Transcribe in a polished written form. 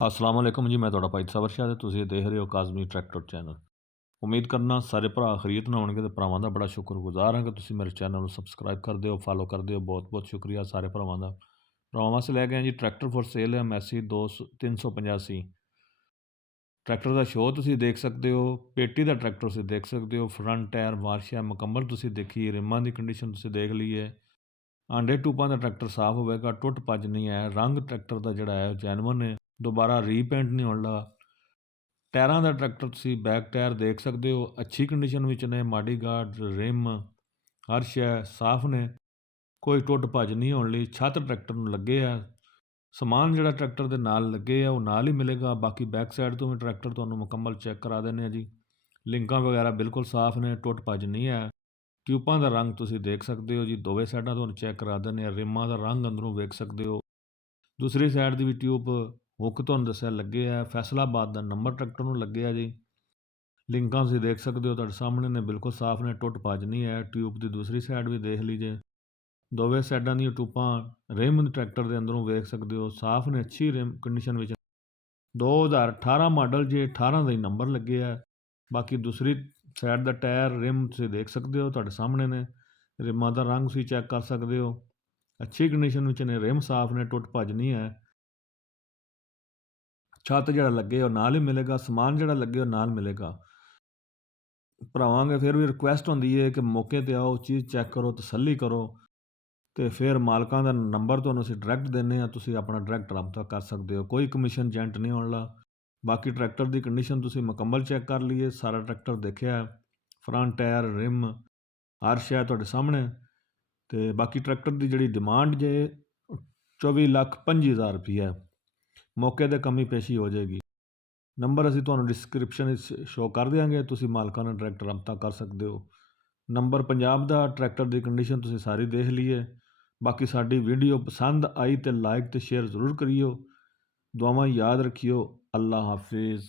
ਅਸਲਾਮ ਵਾਲੇਕੁਮ ਜੀ। ਮੈਂ ਤੁਹਾਡਾ ਭਾਈ ਸਬਰ ਸ਼ਾਹ ਤੇ ਤੁਸੀਂ ਦੇਖ ਰਹੇ ਹੋ ਕਾਜ਼ਮੀ ਟਰੈਕਟਰ ਚੈਨਲ। ਉਮੀਦ ਕਰਨਾ ਸਾਰੇ ਭਰਾ ਖਰੀਦ ਨਾ ਹੋਣਗੇ ਤੇ ਭਰਾਵਾਂ ਦਾ ਬੜਾ ਸ਼ੁਕਰਗੁਜ਼ਾਰ ਹਾਂ ਕਿ ਤੁਸੀਂ ਮੇਰੇ ਚੈਨਲ ਨੂੰ ਸਬਸਕ੍ਰਾਈਬ ਕਰਦੇ ਹੋ, ਫਾਲੋ ਕਰਦੇ ਹੋ। ਬਹੁਤ ਬਹੁਤ ਸ਼ੁਕਰੀਆ ਸਾਰੇ ਭਰਾਵਾਂ ਦਾ। ਭਰਾਵਾਂ ਵਾਸਤੇ ਲੈ ਕੇ ਆਏ ਜੀ ਟਰੈਕਟਰ ਫੋਰ ਸੇਲ ਹੈ ਮੈਸੀ 385। ਟਰੈਕਟਰ ਦਾ ਸ਼ੋਅ ਤੁਸੀਂ ਦੇਖ ਸਕਦੇ ਹੋ, ਪੇਟੀ ਦਾ ਟਰੈਕਟਰ ਤੁਸੀਂ ਦੇਖ ਸਕਦੇ ਹੋ, ਫਰੰਟ ਟਾਇਰ ਵਾਰਸ਼ਾ ਮੁਕੰਮਲ ਤੁਸੀਂ ਦੇਖੀ, ਰਿਮਾਂ ਦੀ ਕੰਡੀਸ਼ਨ ਤੁਸੀਂ ਦੇਖ ਲਈ ਹੈ। ਆਂਡੇ ਟੂਪਾਂ ਦਾ ਟਰੈਕਟਰ ਸਾਫ਼ ਹੋਵੇਗਾ, ਟੁੱਟ ਭੱਜ ਨਹੀਂ ਹੈ, ਰੰਗ ਟਰੈਕਟਰ ਦਾ ਜਿਹੜਾ ਹੈ ਜੈਨੂਅਨ ਹੈ, ਦੁਬਾਰਾ ਰੀਪੇਂਟ ਨਹੀਂ ਹੋਣ ਲੱਗਾ। ਟਾਇਰਾਂ ਦਾ ਟਰੈਕਟਰ ਤੁਸੀਂ ਬੈਕ ਟਾਇਰ ਦੇਖ ਸਕਦੇ ਹੋ, ਅੱਛੀ ਕੰਡੀਸ਼ਨ ਵਿੱਚ ਨੇ, ਮਾਡੀ ਗਾਰਡ ਰਿਮ ਹਰ ਸ਼ੈ ਸਾਫ਼ ਨੇ, ਕੋਈ ਟੁੱਟ ਭੱਜ ਨਹੀਂ ਹੋਣ ਲਈ। ਛੱਤ ਟਰੈਕਟਰ ਨੂੰ ਲੱਗੇ ਆ, ਸਮਾਨ ਜਿਹੜਾ ਟਰੈਕਟਰ ਦੇ ਨਾਲ ਲੱਗੇ ਆ ਉਹ ਨਾਲ ਹੀ ਮਿਲੇਗਾ। ਬਾਕੀ ਬੈਕ ਸਾਈਡ ਤੋਂ ਵੀ ਟਰੈਕਟਰ ਤੁਹਾਨੂੰ ਮੁਕੰਮਲ ਚੈੱਕ ਕਰਾ ਦਿੰਦੇ ਆ ਜੀ। ਲਿੰਕਾਂ ਵਗੈਰਾ ਬਿਲਕੁਲ ਸਾਫ਼ ਨੇ, ਟੁੱਟ ਭੱਜ ਨਹੀਂ ਹੈ। ਟਿਊਬਾਂ ਦਾ ਰੰਗ ਤੁਸੀਂ ਦੇਖ ਸਕਦੇ ਹੋ ਜੀ, ਦੋਵੇਂ ਸਾਈਡਾਂ ਤੁਹਾਨੂੰ ਚੈੱਕ ਕਰਾ ਦਿੰਦੇ ਆ। ਰਿਮਾਂ ਦਾ ਰੰਗ ਅੰਦਰੋਂ ਵੇਖ ਸਕਦੇ ਹੋ। ਦੂਸਰੀ ਸਾਈਡ ਦੀ ਵੀ ਟਿਊਬ ਹੁੱਕ ਤੁਹਾਨੂੰ ਦੱਸਿਆ ਲੱਗੇ ਆ, ਫੈਸਲਾਬਾਦ ਦਾ ਨੰਬਰ ਟਰੈਕਟਰ ਨੂੰ ਲੱਗੇ ਆ ਜੀ। ਲਿੰਕਾਂ ਤੁਸੀਂ ਦੇਖ ਸਕਦੇ ਹੋ ਤੁਹਾਡੇ ਸਾਹਮਣੇ ਨੇ, ਬਿਲਕੁਲ ਸਾਫ਼ ਨੇ, ਟੁੱਟ ਭੱਜ ਨਹੀਂ ਹੈ। ਟਿਊਬ ਦੀ ਦੂਸਰੀ ਸਾਈਡ ਵੀ ਦੇਖ ਲੀਜੇ, ਦੋਵੇਂ ਸਾਈਡਾਂ ਦੀਆਂ ਟਿਊਬਾਂ ਰਿਮ ਟਰੈਕਟਰ ਦੇ ਅੰਦਰੋਂ ਵੇਖ ਸਕਦੇ ਹੋ, ਸਾਫ਼ ਨੇ, ਅੱਛੀ ਰਿਮ ਕੰਡੀਸ਼ਨ ਵਿੱਚ। 2018 ਮਾਡਲ ਜੇ, 18 ਦਾ ਹੀ ਨੰਬਰ ਲੱਗੇ ਆ। ਬਾਕੀ ਦੂਸਰੀ ਸਾਈਡ ਦਾ ਟਾਇਰ ਰਿਮ ਤੁਸੀਂ ਦੇਖ ਸਕਦੇ ਹੋ ਤੁਹਾਡੇ ਸਾਹਮਣੇ ਨੇ, ਰਿਮਾਂ ਦਾ ਰੰਗ ਤੁਸੀਂ ਚੈੱਕ ਕਰ ਸਕਦੇ ਹੋ, ਅੱਛੀ ਕੰਡੀਸ਼ਨ ਵਿੱਚ ਨੇ, ਰਿਮ ਸਾਫ਼ ਨੇ, ਟੁੱਟ ਭੱਜ ਨਹੀਂ ਹੈ। ਛੱਤ ਜਿਹੜਾ ਲੱਗੇ ਉਹ ਨਾਲ ਹੀ ਮਿਲੇਗਾ, ਸਮਾਨ ਜਿਹੜਾ ਲੱਗੇ ਉਹ ਨਾਲ ਮਿਲੇਗਾ। ਭਰਾਵਾਂਗੇ ਫਿਰ ਵੀ ਰਿਕੁਐਸਟ ਹੁੰਦੀ ਹੈ ਕਿ ਮੌਕੇ 'ਤੇ ਆਓ, ਚੀਜ਼ ਚੈੱਕ ਕਰੋ, ਤਸੱਲੀ ਕਰੋ, ਅਤੇ ਫਿਰ ਮਾਲਕਾਂ ਦਾ ਨੰਬਰ ਤੁਹਾਨੂੰ ਅਸੀਂ ਡਾਇਰੈਕਟ ਦਿੰਦੇ ਹਾਂ, ਤੁਸੀਂ ਆਪਣਾ ਡਾਇਰੈਕਟ ਰਾਬਤਾ ਕਰ ਸਕਦੇ ਹੋ, ਕੋਈ ਕਮਿਸ਼ਨ ਏਜੰਟ ਨਹੀਂ ਹੋਣ ਲਾ। ਬਾਕੀ ਟਰੈਕਟਰ ਦੀ ਕੰਡੀਸ਼ਨ ਤੁਸੀਂ ਮੁਕੰਮਲ ਚੈੱਕ ਕਰ ਲਈਏ, ਸਾਰਾ ਟਰੈਕਟਰ ਦੇਖਿਆ, ਫਰੰਟ ਟਾਇਰ ਰਿਮ ਹਰ ਸ਼ੈ ਤੁਹਾਡੇ ਸਾਹਮਣੇ। ਅਤੇ ਬਾਕੀ ਟਰੈਕਟਰ ਦੀ ਜਿਹੜੀ ਡਿਮਾਂਡ ਜੇ 24,25,000 ਰੁਪਈਆ, ਮੌਕੇ 'ਤੇ ਕਮੀ ਪੇਸ਼ੀ ਹੋ ਜਾਏਗੀ। ਨੰਬਰ ਅਸੀਂ ਤੁਹਾਨੂੰ ਡਿਸਕ੍ਰਿਪਸ਼ਨ ਵਿੱਚ ਸ਼ੋਅ ਕਰ ਦਿਆਂਗੇ, ਤੁਸੀਂ ਮਾਲਕਾਂ ਨਾਲ ਡਾਇਰੈਕਟ ਰਾਬਤਾ ਕਰ ਸਕਦੇ ਹੋ। ਨੰਬਰ ਪੰਜਾਬ ਦਾ, ਟਰੈਕਟਰ ਦੀ ਕੰਡੀਸ਼ਨ ਤੁਸੀਂ ਸਾਰੀ ਦੇਖ ਲਈਏ। ਬਾਕੀ ਸਾਡੀ ਵੀਡੀਓ ਪਸੰਦ ਆਈ ਤੇ ਲਾਈਕ ਤੇ ਸ਼ੇਅਰ ਜ਼ਰੂਰ ਕਰਿਓ। ਦੁਆਵਾਂ ਯਾਦ ਰੱਖਿਓ। ਅੱਲਾ ਹਾਫਿਜ਼।